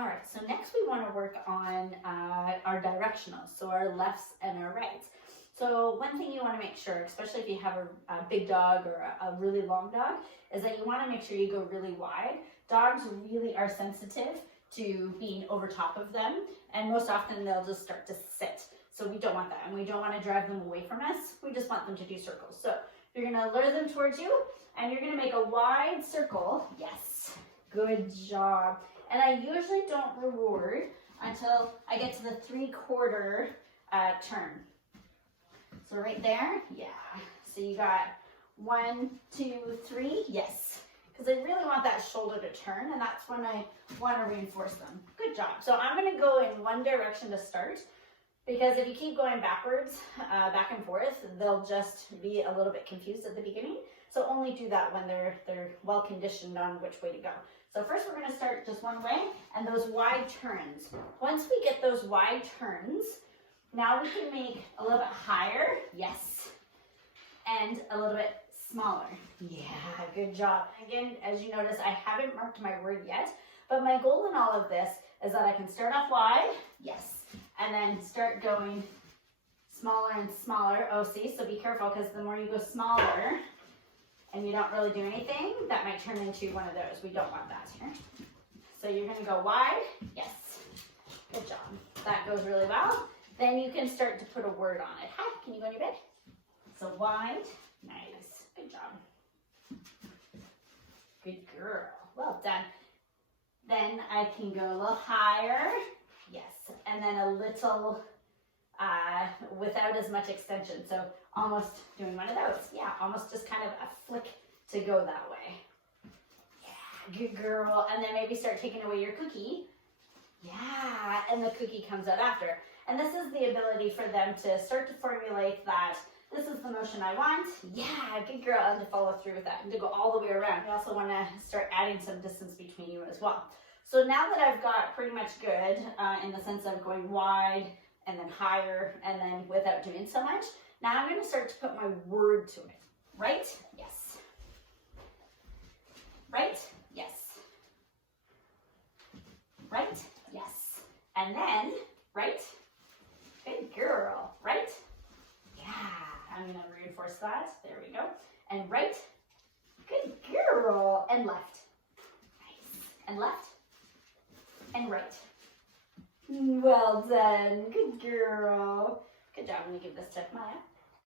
All right, so next we want to work on our directionals, so our lefts and our rights. So one thing you want to make sure, especially if you have a big dog or a really long dog, is that you want to make sure you go really wide. Dogs really are sensitive to being over top of them, and most often they'll just start to sit. So we don't want that, and we don't want to drive them away from us. We just want them to do circles. So you're going to lure them towards you, and you're going to make a wide circle. Yes, good job. And I usually don't reward until I get to the 3/4 turn. So right there, yeah. So you got 1, 2, 3, yes. Because I really want that shoulder to turn, and that's when I want to reinforce them. Good job. So I'm going to go in one direction to start, because if you keep going backwards, back and forth, they'll just be a little bit confused at the beginning. So only do that when they're well conditioned on which way to go. So first we're going to start just one way, and those wide turns. Once we get those wide turns, now we can make a little bit higher, yes, and a little bit smaller. Yeah, good job. Again, as you notice, I haven't marked my word yet, but my goal in all of this is that I can start off wide, yes, and then start going smaller and smaller. Oh, see, so be careful, because the more you go smaller and you don't really do anything, that might turn into one of those. We don't want that here. So you're going to go wide, yes, good job. That goes really well. Then you can start to put a word on it. Hi, can you go in your bed? So wide, nice, good job. Good girl, well done. Then I can go a little higher, yes, and then a little without as much extension. So almost doing one of those. Yeah, almost just kind of a flick to go that way. Yeah, good girl. And then maybe start taking away your cookie. Yeah, and the cookie comes out after. And this is the ability for them to start to formulate that this is the motion I want. Yeah, good girl. And to follow through with that and to go all the way around. You also want to start adding some distance between you as well. So now that I've got pretty much good in the sense of going wide and then higher and then without doing so much, now I'm going to start to put my word to it. Right? Yes. Right? Yes. Right? Yes. And then, right? Good girl. Right? Yeah. I'm going to reinforce that. There we go. And right? Good girl. And left. Nice. And left. And right. Well done. Good girl. Good job. I'm going to give this to